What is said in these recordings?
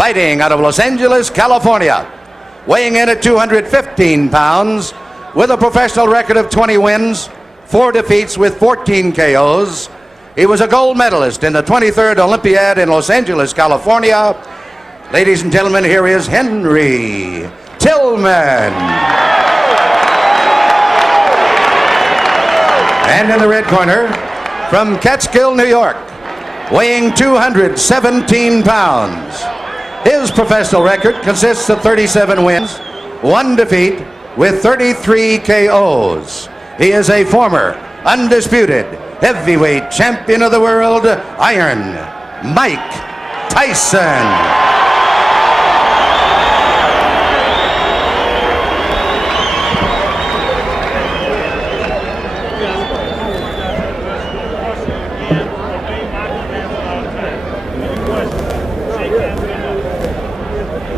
fighting out of Los Angeles, California, weighing in at 215 pounds, with a professional record of 20 wins, 4 defeats with 14 KOs. He was a gold medalist in the 23rd Olympiad in Los Angeles, California. Ladies and gentlemen, here is Henry TILLMAN. And in the red corner, from Catskill, New York, weighing 217 pounds. His professional record consists of 37 wins, 1 defeat, with 33 KOs. He is a former, undisputed heavyweight champion of the world, Iron Mike Tyson.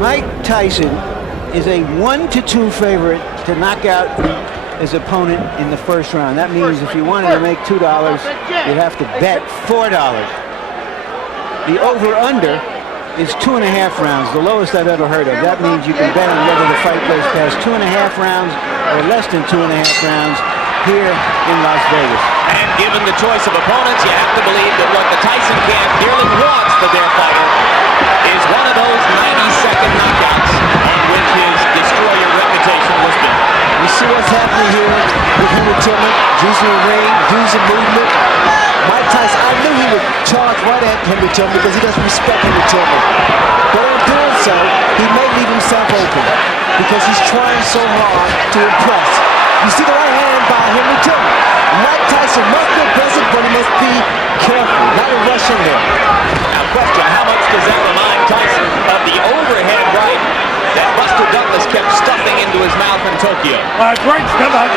Mike Tyson is a 1-2 favorite to knock out his opponent in the first round. That means if you wanted to make $2, you'd have to bet $4. The over-under is 2.5 rounds, the lowest I've ever heard of. That means you can bet on whether the fight goes past 2.5 rounds or less than 2.5 rounds here in Las Vegas. And given the choice of opponents, you have to believe that what the Tyson camp dearly wants for their fighter is one of those 90-second knockouts on which his destroyer reputation was built. You see what's happening here with Henry TILLMAN, using the ring, using movement. Mike Tyson, I knew he would charge right at Henry TILLMAN because he doesn't respect Henry TILLMAN. But in doing so, he may leave himself open because he's trying so hard to impress. You see the right hand by Henry TILLMAN. Mike Tyson must be aggressive, but he must be careful, not to rush in there. Now question, how much does that remind Tyson of the overhead right that Buster Douglas kept stuffing into his mouth in Tokyo? Great, step out.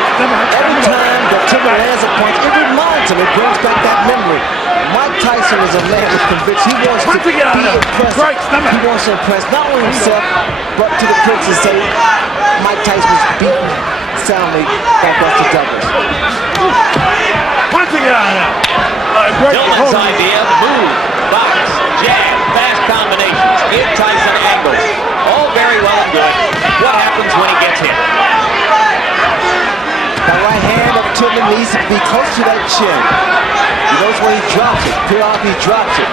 Every time that TILLMAN lands a punch, it reminds him, it brings back that memory. Mike Tyson is a man who's convinced he wants to be impressive. He wants to impress not only himself, but to the critics and say Mike Tyson was beaten soundly by Buster Douglas. TILLMAN's idea, move, box, jab, fast combinations, give Tyson angles. All very well and good. What happens when he gets hit? The right hand of TILLMAN needs to be close to that chin. He knows where he drops it. Periodically he drops it.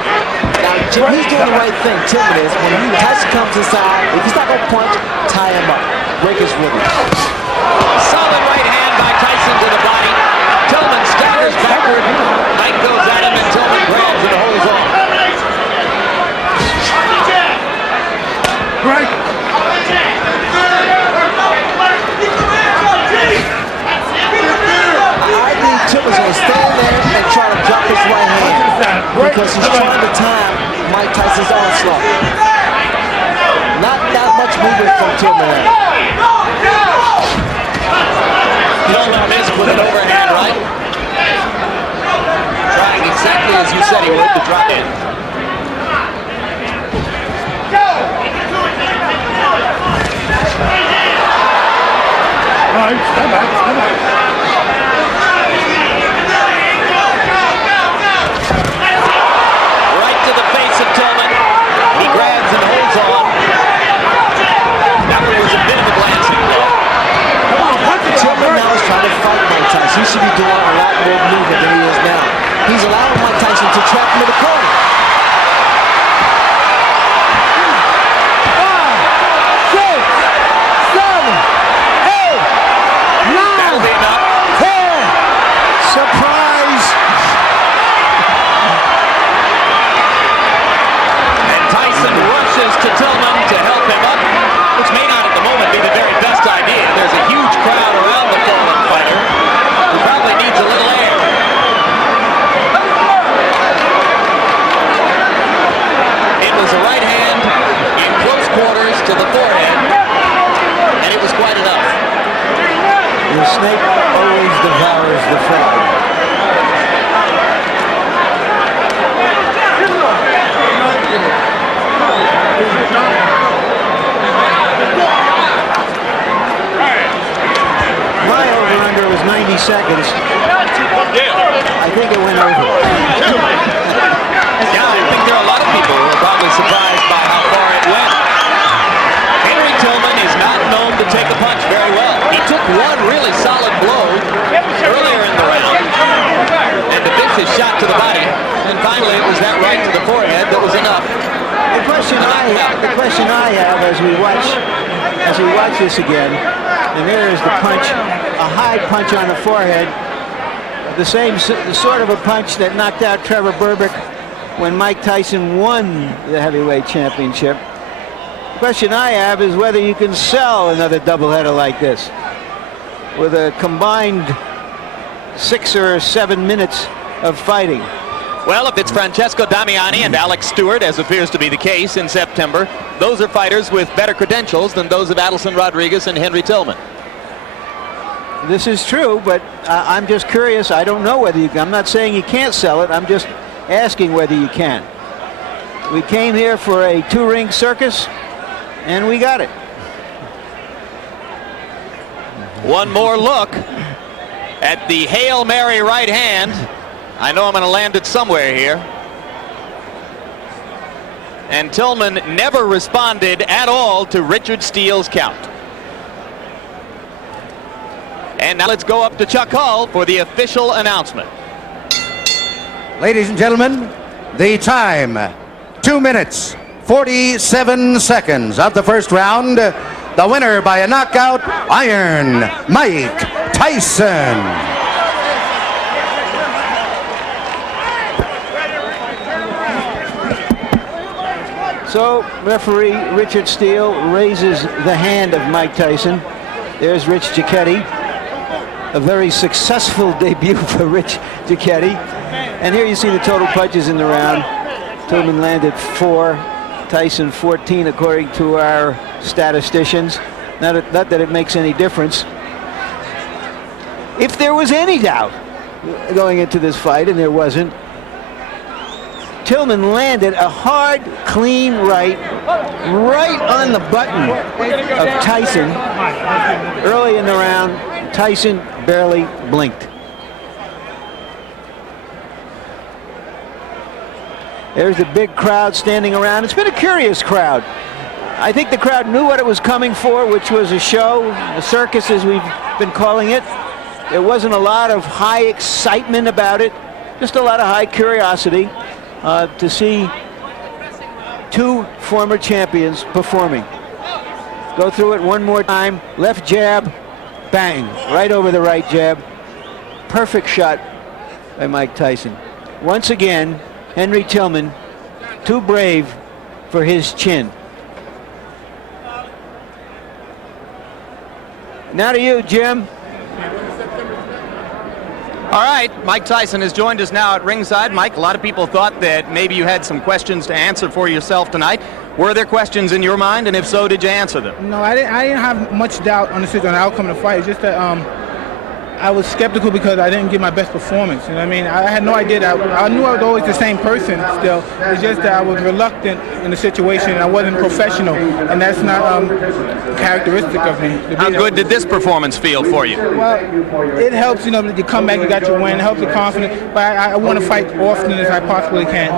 Now, he's doing the right thing, TILLMAN is. When Tyson comes inside, if he's not going to punch, tie him up. Break his rhythm. Solid right hand by Tyson to the body. TILLMAN staggers backward. Mike goes at him and TILLMAN grabs and holds on. Right. I think TILLMAN's going to stand there and try to drop his right hand because he's trying to time Mike Tyson's onslaught. Not that much movement from TILLMAN. TILLMAN missed with an overhand right. Trying exactly as you said he would to drop in. Right, step back. Right to the face of TILLMAN. He grabs and holds on. That was a bit of a glancing blow. TILLMAN now is trying to fight Mike Tyson. He should be doing a lot more movement than he is now. He's allowing Mike Tyson to trap him in the corner. 5, 6, 7, 8, 9, 10. Surprise! And Tyson rushes to TILLMAN to help him up, which may not at the moment be the very best idea. There's a huge crowd around the fallen fighter who probably needs a little air. It was a right hand in close quarters to the forehead, and it was quite enough. The snake always devours the frog. My over-under was 90 seconds. I think it went over. Yeah, I think there are a lot of people who are probably surprised by how far it went. The question I have as we watch this again, and there is the punch, a high punch on the forehead, the sort of a punch that knocked out Trevor Berbick when Mike Tyson won the heavyweight championship. The question I have is whether you can sell another doubleheader like this with a combined 6 or 7 minutes of fighting. Well, if it's Francesco Damiani and Alex Stewart, as appears to be the case in September, those are fighters with better credentials than those of Adelson Rodriguez and Henry Tillman. This is true, but I'm just curious. I don't know whether you can. I'm not saying you can't sell it. I'm just asking whether you can. We came here for a 2-ring circus, and we got it. One more look at the Hail Mary right hand. I know I'm going to land it somewhere here. And Tillman never responded at all to Richard Steele's count. And now let's go up to Chuck Hull for the official announcement. Ladies and gentlemen, the time, 2 minutes, 47 seconds of the first round. The winner by a knockout, Iron Mike Tyson. So referee Richard Steele raises the hand of Mike Tyson. There's Rich Giacchetti. A very successful debut for Rich Giacchetti. And here you see the total punches in the round. Tillman landed 4, Tyson 14 according to our statisticians. Not that it makes any difference. If there was any doubt going into this fight, and there wasn't, Tillman landed a hard, clean right on the button of Tyson early in the round. Tyson barely blinked. There's the big crowd standing around. It's been a curious crowd. I think the crowd knew what it was coming for, which was a show, a circus as we've been calling it. There wasn't a lot of high excitement about it, just a lot of high curiosity. To see 2 former champions performing. Go through it one more time. Left jab, bang, right over the right jab. Perfect shot by Mike Tyson. Once again, Henry Tillman, too brave for his chin. Now to you, Jim. All right, Mike Tyson has joined us now at ringside. Mike, a lot of people thought that maybe you had some questions to answer for yourself tonight. Were there questions in your mind, and if so, did you answer them? No, I didn't have much doubt on the outcome of the fight. It's just that I was skeptical because I didn't give my best performance. You know what I mean? I had no idea that I knew I was always the same person still. It's just that I was reluctant in the situation and I wasn't professional, and that's not characteristic of me. How good did this performance feel for you? Well, it helps, you know, you come back, you got your win, it helps the confidence, but I want to fight often as I possibly can.